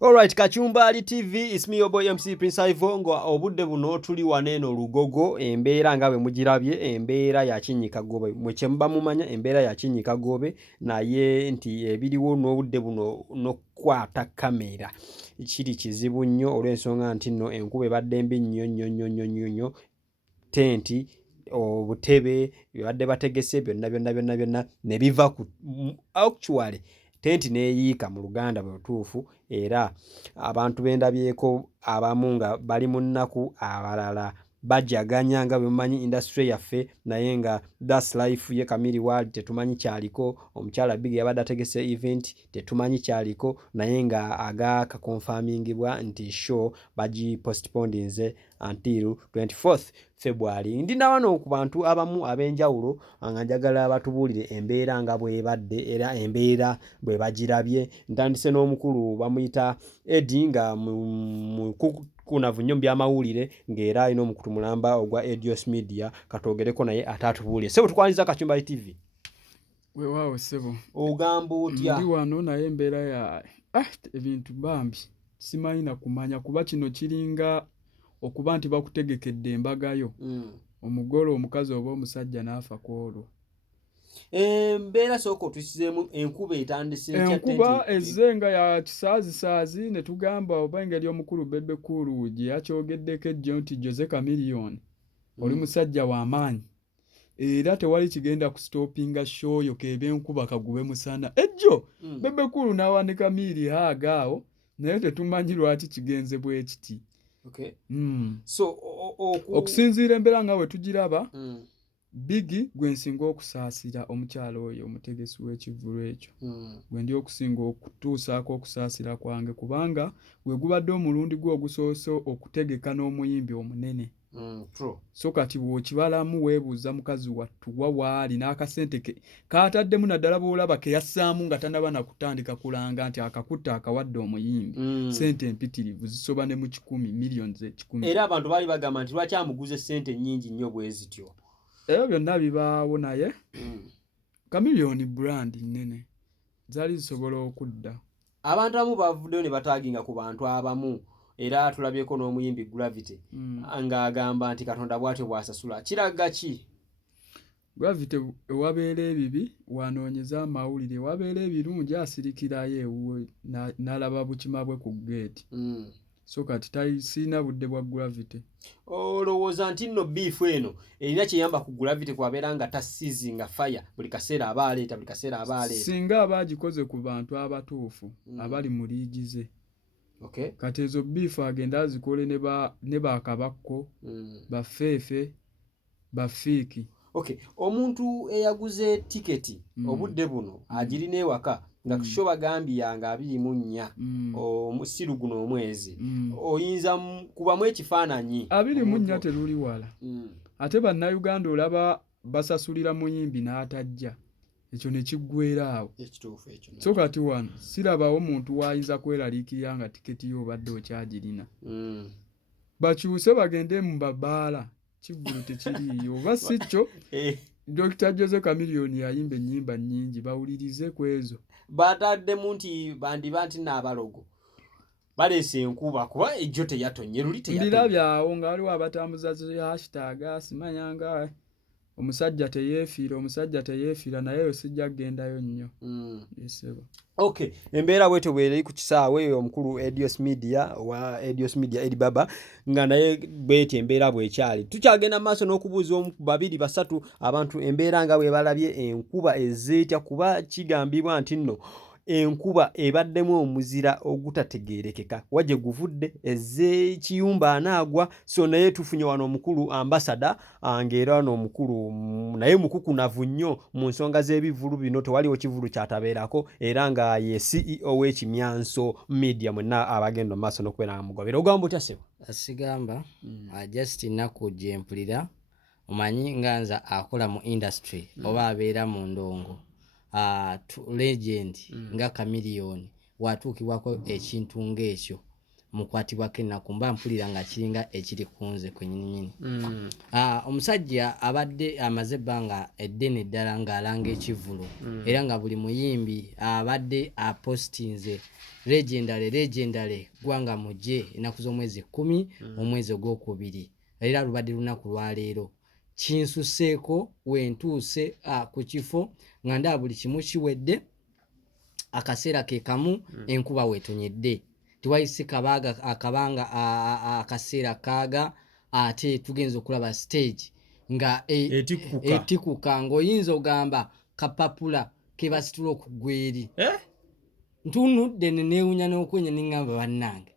Alright, Kachumbali TV, it's me your boy MC Prince Ivongo. Obudde buno tuli waneeno Lugogo, embeera nga bwe mugirabye, embeera ya Kinyikagobe. Mweche mba mumanya embeera ya Kinyikagobe naye nti ebiriwo n'obudde buno n'okwata kamera. Kiri kizibu nnyo olw'ensonga nti nno enkuba ebadde mbi nnyo tenti obutebe bibadde bategese byonna ne biva ku actually tenti neeyiika mu Luganda bwe butuufu era abantu bendabyeko abamu nga bali mu nnaku abalala bajaganya nga bwe mumanyi industry yaffe naye nga that's life ye Kamiri World tetumanyi kyaliko omukyala Big yabadde ategese event tetumanyi kyaliko naye nga agaaka confirmingibwa nti show baji postponed until 24th February. Ndina wano ku bantu abamu abenjawulo nga njagala batubuulire embeera nga bwebadde era embeera bwe bagirabye. Ntandise n'omukulu bamuyita Eddie nga kunavu nnyo by'amawulire ng'era alina omukutu mulamba ogwa Edios Media katwogereko naye atatubuulire. Sebo tukwaniza Kachumbali TV. Weewaawo ssebo. Ogamba otya? Ndi wano naye embeera ya ebintu bambi simanyi na kumanya kuba kino kiringa okuba nti bakutegekedde embagayo omugole omukazi oba omusajja n'afa kwolwo. Embeera soko tusizeemu enkuba etandise enkuba ezenga ya kisaazi ne tugamba oba engeri omukulu Bebe Cool gye yakyogeddeko ejjo nti Jose Chameleone oli musajja w'amaanyi era tewali kigenda ku stoppinga show yo kebe enkuba kagube musana ejjo Bebe Cool n'awanika miri hagaawo naye tetumanyi lwaki kigenze bwe kiti. Okay. So okusinziira embeera nga bwe tugiraba Big gwe nsinga okusaasira omukyalo oyo omutegesi w'ekivvulu ekyo gwe ndi okusinga okutuusaako okusaasira kwange kubanga gwe gubadde omulundi gwe ogusoose okutegeka n'omuyimbi omunene. True. So kati bw'okibalamu weebuuza mukazi wattu waali n'akasente ke kaataddemu naddala bw'olaba ke yassaamu nga tanaba na kutandika kulanga nti akakutta akawadde omuyimbi sente empitirivu zisoba ne mu 10 millions 10. Era abantu baali bagamba nti lwaki amuguze sente nnyingi nnyo bwe zityo. Ebyo byonna bibaawo naye Chameleone brand nnene zaali zisobola okudda. Abantu abamu bavuddeyo ne bataaginga ku bantu abamu era tulabyeko n'omuyimbi Gravity ng'agamba nti Katonda bw'atyo bw'asasula. Kiraga ki? Gravity wabeera ebibi wanoonyeza amawulire wabeera ebirungi asirikirayo ewuwe n'alaba bukima bwe ku gate. So kati sina budde bwa Gravity. Olowooza nti nno beef eno erina kiyamba ku Gravity kwabeera nga tasizinga fire buli kaseera aba aleeta. Singa abagikoze ku bantu abatuufu abali mu liigize. Okay. Kati ezo beef agenda azikole ne bakabakko bafeefe bafiiki. Okay. Omuntu eyaguze tiketi obudde buno agirina ewaka nga kusho bagambye nga 24 omusiru guno omwezi oyinza kubamu ekifaananyi 24 teruli wala ate bannayuganda olaba basasulira muyimbi n'atajja ekyo ne kiggwera awo ekituufu ekyo. So kati wano sirabawo muntu wayinza kweraliikirira nga tiketi yo obadde okyagirina bakyuse bagende mu babaala kivvulu tekiriyo oba si kyo Dr. Jose Chameleone yayimba ennyimba nnyingi bawulirize ku ezo. Bataddemu nti bandiba nti n'abalogo baleese enkuba kuba ejjo teyatonye luli teyatonye. Mbirabye awo nga waliwo abatambuza hashtag simanyanga omusajja teyeefiira naye yo sijja kugendayo nnyo. Yesebo. Okay, embeera bwetyo bweri ku kisaawe omukulu Edios Media Edi Baba nga naye bwetyo embeera bwekyali. Tukyagenda maaso n'okubuuza omu ku babiri basatu abantu embeera nga bwe balabye enkuba ezeetya kuba kigambibwa nti nno enkuba ebaddemu omuzira ogutategeerekeka wajje guvudde ez'ekiyumba anaagwa so naye tufunye wano omukulu ambasada ng'era wano omukulu naye mukukunavu nnyo mu nsonga z'ebivulu bino tewaliwo kivulu kyatabeerako era nga ye CEO w'Ekimyanso Media mwenna abagenda maaso n'okubeera nga mugobera ogamba otya ssebo? Asigamba just nnaku gye mpulira omanyi nga nze akola mu industry oba abeera mu ndongo legend nga Chameleone watuukibwako ekintu ng'ekyo mukwatibwako ennaku mba mpulira nga kiringa ekiri kunze kwennyini. Omusajja abadde amaze ebbanga eddene ddala ng'alanga ekivulu era nga buli muyimbi abadde apostinze legendary gwanga mujje ennaku z'omwezi 10 omwezi ogwokubiri era lubadde lunaku lwaleero kinsuseeko wentuuse ku kifo nga ndaba buli kimu kiwedde akaseera ke kamu enkuba wetonyedde tiwayise akabanga akaseera kaaga ate tugenza okulaba stage nga etikuka ng'oyinza ogamba kapapula kebasitula okugweri ntunudde neewunya n'okwenya neŋŋamba bannange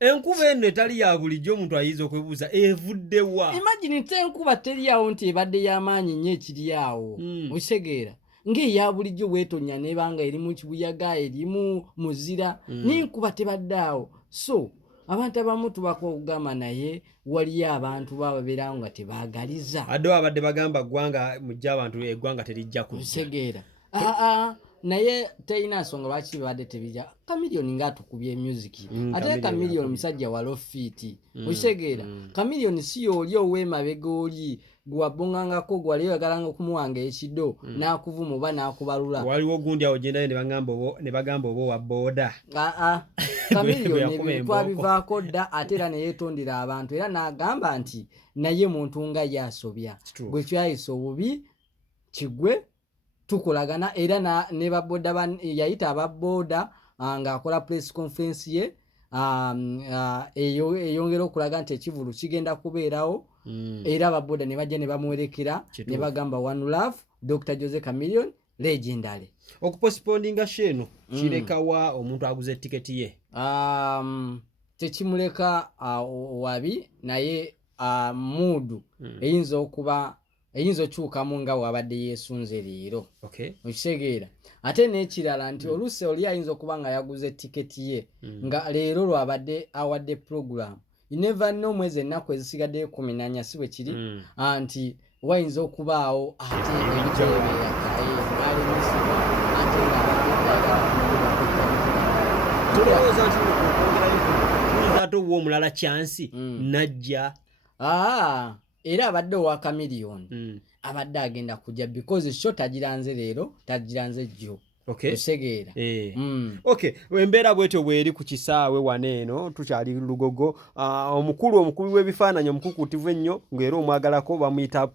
enkuba eno etali ya bulijjo omuntu ayinza okwebuuza evudde wa? Imagine enkuba teri awo nti ebadde y'amaanyi nnyo ekiri awo okitegeera ng'eya bulijjo bwetonya nebanga erimu kibuyaga erimu muzira n'enkuba tebadde awo so abantu abamu tubako okugamba naye waliyo abantu bababeerawo nga tebaagaliza adde abadde bagamba ggwanga mujja abantu eggwanga terijja kujja naye teyina nsonga lwaki badde tebijja. Chameleone ng'atukubye music ate Chameleone musajja wa lofiti okitegeera Chameleone si y'oli ow'emabega oli gwabongangako gwaleyagala okumuwanga ekido n'akuvuma oba n'akubalula waliwo gundi awo gyendayo ne bagamba oba wa booda Chameleone ebintu abivaako dda ate era ne yeetondera abantu era n'agamba nti naye muntu nga yasobya bwe kyayisa obubi kigwe tukolagana era ne baboda yayita ababoda ng'akola press conference ye eyongera okulaga nti ekivulu kigenda kubeerawo era ababoda ne bajja ne bamuwerekera ne bagamba one love Dr. Jose Chameleone legendary. Okupostponinga sheno kirekawa omuntu aguze tiketi ye? Tekimuleka wabi naye mood eyinza okuba eyinza okyukamu nga wabadde yeesunze leero okitegeera ate n'ekirala nti oluusi oli ayinza okuba nga yaguze tiketi ye nga leero lwabadde awadde program you never know mwezi ennaku ezisigadde 14 si bwe kiri nti wayinza okubaawo ate ebiteebeerakaalimusiba ate ate owa omulala chansi najja era abadde owa Chameleone abadde agenda kujja because sho tagiranze leero tagiranze jjo osegeera okay embeera bwetyo bweri ku kisaawe waneeno tukyali Lugogo omukulu omukubi w'ebifaananyi omukukutivu ennyo ng'era omwagalako bamuyita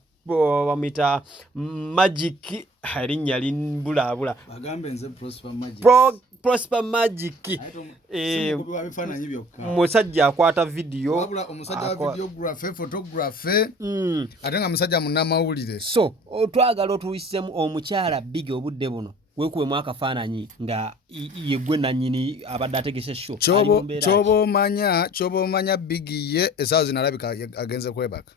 Magic erinnya limbulaabula bagambe nze Prosper Magic musajja akwata video omusajja wa videographer photographer ate nga musajja munnamawulire so twagala otuyisemu omukyala big obudde buno wekubemu akafaananyi nga yegwe nannyini abadde ategese show kyoba omanya big ye esaawa zinalabika agenze kwebaka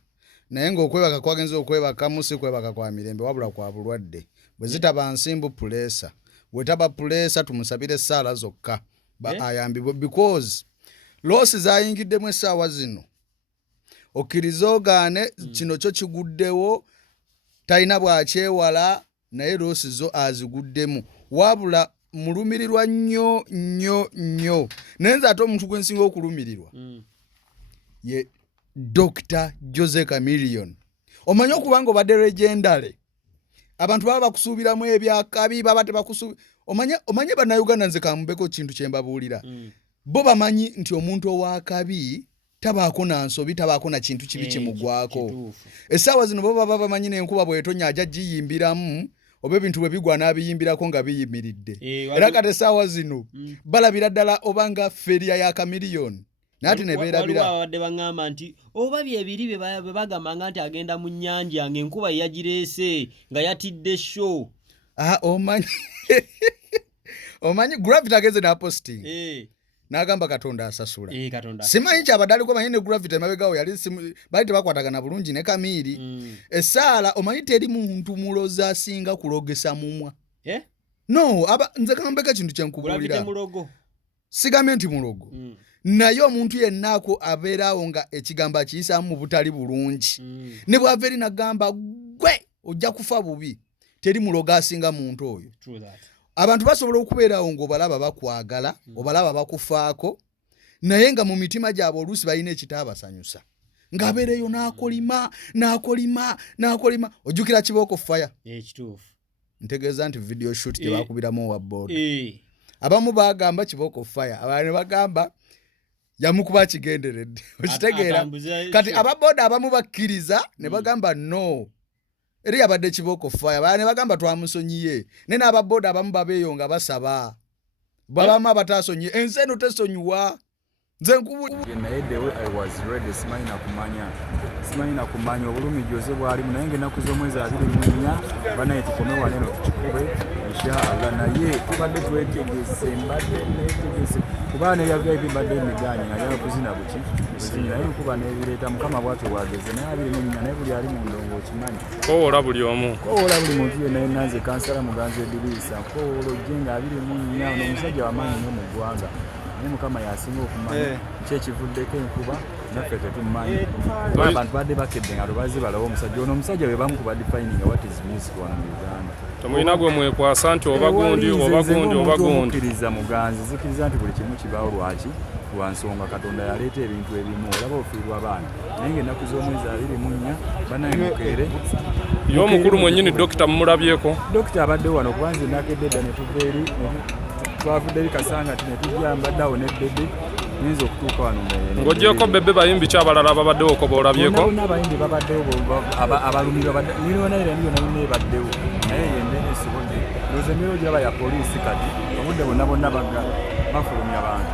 naye ng'okwebaka kwagenze okwebakamu si kwebaka kwa mirembe wabula kwa bulwadde bwe zitaba nsimbu pulesa wetaba pulesa tumusabire essaala zokka ayambibwe because loosi zayingiddemu essaawa zino okkiriza ogaane kino kyo kiguddewo talina bwakyewala naye loosi zo aziguddemu wabula mulumirirwa nnyo naye nze ate omuntu gwe nsinga okulumirirwa ye Dr. Jose Chameleone omanyi okuba nga obadde legendary abantu baba bakusuubiramu ebyakabi baba tebakusuubira omanye bannayuganda nze kamumbeko kintu kye mbabuulira bo bamanyi nti omuntu owakabi tabaako na nsobi tabaako na kintu kibi kimugwako essaawa zino bo baba bamanyi n'enkuba bw'etonya ajja giyimbiramu oba ebintu bwe bigwa n'abiyimbirako nga biyimiridde era kati essaawa zino balabira ddala obanga feria ya kamiliyoni nati nebeerabira babadde baŋŋamba nti oba byebiri bye bagambanga nti agenda mu nnyanja ng'enkuba yagireese nga yatidde show omanyi Gravity ageze n'aposting n'agamba Katonda asasula simanyi kyabaddaliko manyi ne Gravity emabegawo yali bali tebakwatagana bulungi ne Kamiri essaala omanyi teri muntu muloza asinga kulogesa mumwa no nze kambeka kintu kyenkubuulira sigambye nti mulogo naye omuntu yennaako abeerawo nga ekigambo akiyisaamu mu butali bulungi ne bw'ava eri nagamba gwe ojja kufa bubi teri muloga asinga muntu oyo abantu basobola okubeerawo ng'obalaba bakwagala obalaba bakufaako naye nga mu mitima gyabwe oluusi balina ekitaabasanyusa ng'abeereyo n'akolima ojjukira Kibooko Fire ntegeeza nti video shoot tebakubiramu owa boda abamu bagamba Kibooko Fire abalala ne bagamba yamukuba kigenderedde okitegeera kati ababoda abamu bakkiriza ne bagamba no eri abadde Kibooko Fire bane bagamba twamusonyiye ne n'ababoda abamu babeeyo nga basaba babamu abatasonyiye ensi eno tesonyiwa nze nkubu naye dewe I was ready simanyi na kumanya obulumi Jose bwalimu naye ng'ennaku z'omwezi 24 banaye tukome waneno tukube inshallah naye tubadde twetegese mbadde netegese kuba ne ya VIP mbadde emiganye nga yaba kuzina buki naye kuba n'ebireeta mukama bwatyo bwageze naye 24 naye buli ali mu ndongo okimanyi kowola buli omu kowola buli muntu yenna nanze kansala muganzi Edilisa kowola ojjenga 24 n'omusajja w'amaanyi nnyo mu ggwanga naye mukama yasinga okumanya kyekivuddeko enkuba naffe tetumanyi abantu badde bakedde nga lwebazi balawo omusajja ono omusajja we bamukuba defining what is music wano mu Uganda temulina gwe mwekwasa nti oba gundi mukkiriza muganzi zikiriza nti buli kimu kibaawo lwaki lwa nsonga Katonda yaleeta ebintu ebimu olaba ofiirwa baana naye ng'ennaku z'omwezi 24 banaye mukeere ye omukulu mwennyini dokita mumulabyeko dokita abadde wano kuba nze nakedde dda ne tuva eri twavudde eri Kasanga ne tujja mbaddeawo ne Bebe nyinza okutuuka wano ng'ogyeko Bebe bayimbi ki abalala babaddewo ko boolabyeko abayimbi babaddewo abalumi miliyona ebaddewo naye yendene esibodde loza emiro gyaba ya poliisi kati obudde bonna bafulumya abantu